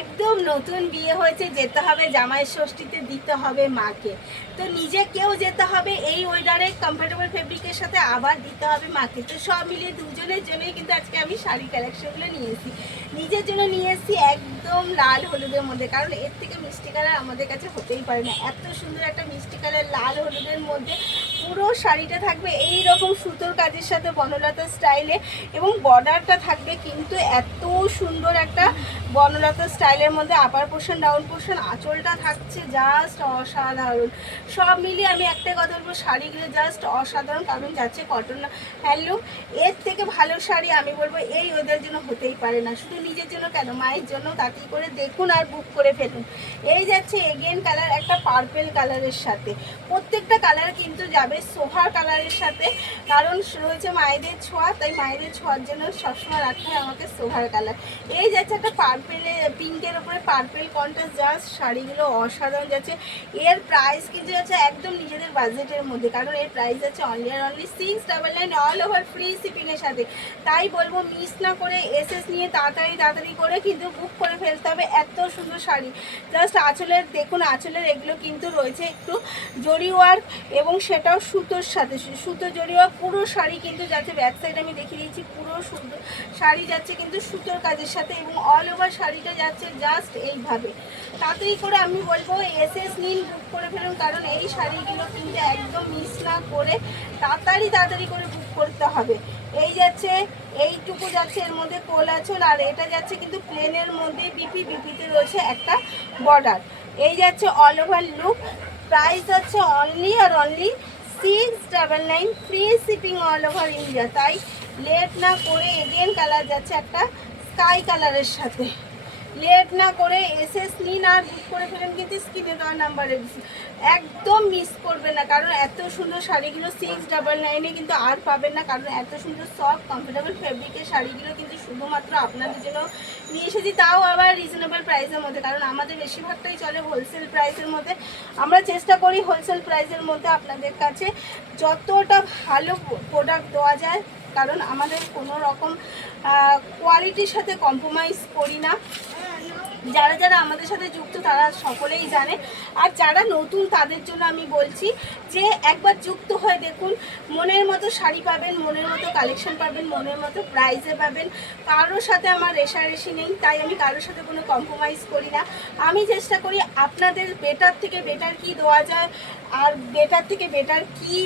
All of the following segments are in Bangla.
একদম নতুন বিয়ে হয়েছে, যেতে হবে জামাই ষষ্ঠীতে, দিতে হবে মাকে। তো নিজেকেও যেতে হবে এই ওয়েদারে কমফোর্টেবল ফেব্রিকের সাথে, আবার দিতে হবে মাকে। তো সব মিলিয়ে দুজনের জন্যই কিন্তু আজকে আমি শাড়ি কালেকশনগুলো নিয়ে এসেছি। নিজের জন্য নিয়ে এসেছি একদম লাল হলুদের মধ্যে, কারণ এর থেকে মিষ্টি কালার আমাদের কাছে হতেই পারে না। এত সুন্দর একটা মিষ্টি কালার লাল হলুদের মধ্যে পুরো শাড়িটা থাকবে এই রকম সুতোর কাজের সাথে বনলতা স্টাইলে, এবং বর্ডারটা থাকবে কিন্তু এত সুন্দর একটা বনলতা স্টাইলের মধ্যে। আপার পোর্শন, ডাউন পোর্শন, আঁচলটা থাকছে জাস্ট অসাধারণ। সব মিলিয়ে আমি একটাই কথা বলবো, শাড়িগুলো জাস্ট অসাধারণ, কারণ যাচ্ছে কটন হ্যান্ডলুম। এর থেকে ভালো শাড়ি আমি বলবো এই ওদের জন্য হতেই পারে না। শুধু নিজের জন্য কেন, মায়ের জন্য তাড়াতাড়ি করে দেখুন আর বুক করে ফেলুন। এই যাচ্ছে এগেন কালার একটা পার্পেল কালারের সাথে, প্রত্যেকটা কালার কিন্তু যাবে সোভার কালারের সাথে, কারণ রয়েছে মায়েদের ছোঁয়া, তাই মায়েদের ছোঁয়ার জন্য সবসময় রাখতে হয় আমাকে সোভার কালার। এই যাচ্ছে একটা পার্পেল, পিঙ্কের উপরে পার্পেল কন্ট্রাস্ট, জাস্ট শাড়িগুলো অসাধারণ যাচ্ছে। এর প্রাইস কিন্তু যাচ্ছে একদম নিজেদের বাজেটের মধ্যে, কারণ এর প্রাইস আছে অনলি আর অনলি 699 অল ওভার ফ্রি শিপিংয়ের সাথে। তাই বলবো মিস না করে এসএস নিয়ে তাড়াতাড়ি করে কিন্তু বুক করে ফেলতে হবে। এত সুন্দর শাড়ি, জাস্ট আঁচলের দেখুন, আঁচলের এগুলো কিন্তু রয়েছে একটু জরি ওয়ার্ক, এবং সেটাও সুতোর সাথে, সুতো জরি ওয়ার্ক। পুরো শাড়ি কিন্তু যাচ্ছে, ব্যাক সাইড আমি দেখিয়ে দিয়েছি, পুরো সুন্দর শাড়ি যাচ্ছে কিন্তু সুতোর কাজের সাথে, এবং অল ওভার শাড়িটা যাচ্ছে জাস্ট এইভাবে। তাড়াতাড়ি করে আমি বলবো এসএস নিন, বুক করে ফেলুন, কারণ এই শাড়িগুলো কিন্তু একদম মিস না করে তাড়াতাড়ি করে বুক করতে হবে। এই যাচ্ছে, এইটুকু যাচ্ছে এর মধ্যে কোল আঁচল, আর এটা যাচ্ছে কিন্তু প্লেনের মধ্যে বিপিতে রয়েছে একটা বর্ডার। এই যাচ্ছে অল ওভার লুক। প্রাইস আছে অনলি আর only 699 free shipping all over India. তাই লেট না করে এগেন কালার যাচ্ছে একটা স্কাই কালারের সাথে, লেট না করে এসএস নিন আর বুক করে ফেলেন, কিন্তু স্ক্রিনে দেওয়া নাম্বারে একদম মিস করবে না, কারণ এত সুন্দর শাড়িগুলো 699 কিন্তু আর পাবেন না, কারণ এত সুন্দর সফট কমফোর্টেবল ফেব্রিকের শাড়িগুলো কিন্তু শুধুমাত্র আপনাদের জন্য নিয়ে এসেছি, তাও আবার রিজনেবল প্রাইসের মধ্যে, কারণ আমাদের বেশিরভাগটাই চলে হোলসেল প্রাইসের মধ্যে। আমরা চেষ্টা করি হোলসেল প্রাইসের মধ্যে আপনাদের কাছে যতটা ভালো প্রোডাক্ট দেওয়া যায়, কারণ আমাদের কোনো রকম কোয়ালিটির সাথে কম্প্রোমাইজ করি না। যারা যারা আমাদের সাথে যুক্ত তারা সকলেই জানে, আর যারা নতুন তাদের জন্য আমি বলছি যে একবার যুক্ত হয়ে দেখুন, মনের মতো শাড়ি পাবেন, মনের মতো কালেকশন পাবেন, মনের মতো প্রাইসে পাবেন। কারোর সাথে আমার রেশারেশি নেই, তাই আমি কারোর সাথে কোনো কম্প্রোমাইজ করি না। আমি চেষ্টা করি আপনাদের বেটার থেকে বেটার কি দেওয়া যায়, আর বেটার থেকে বেটার কি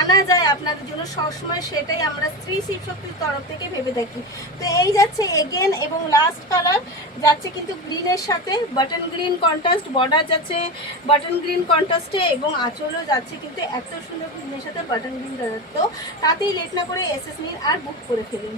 আনা যায় আপনাদের জন্য, সবসময় সেটাই আমরা স্ত্রী শিবশক্তির তরফ থেকে ভেবে থাকি। তো এই যাচ্ছে এগেন, এবং লাস্ট কালার যাচ্ছে কিন্তু গ্রিনের সাথে বাটন গ্রিন কন্ট্রাস্ট, বর্ডার যাচ্ছে বাটন গ্রিন কন্ট্রাস্টে, এবং আঁচলও যাচ্ছে কিন্তু এত সুন্দর গ্রিনের সাথে বাটন গ্রিন কালার। তো তাতেই লেট না করে এসএস নিন আর বুক করে ফেলুন।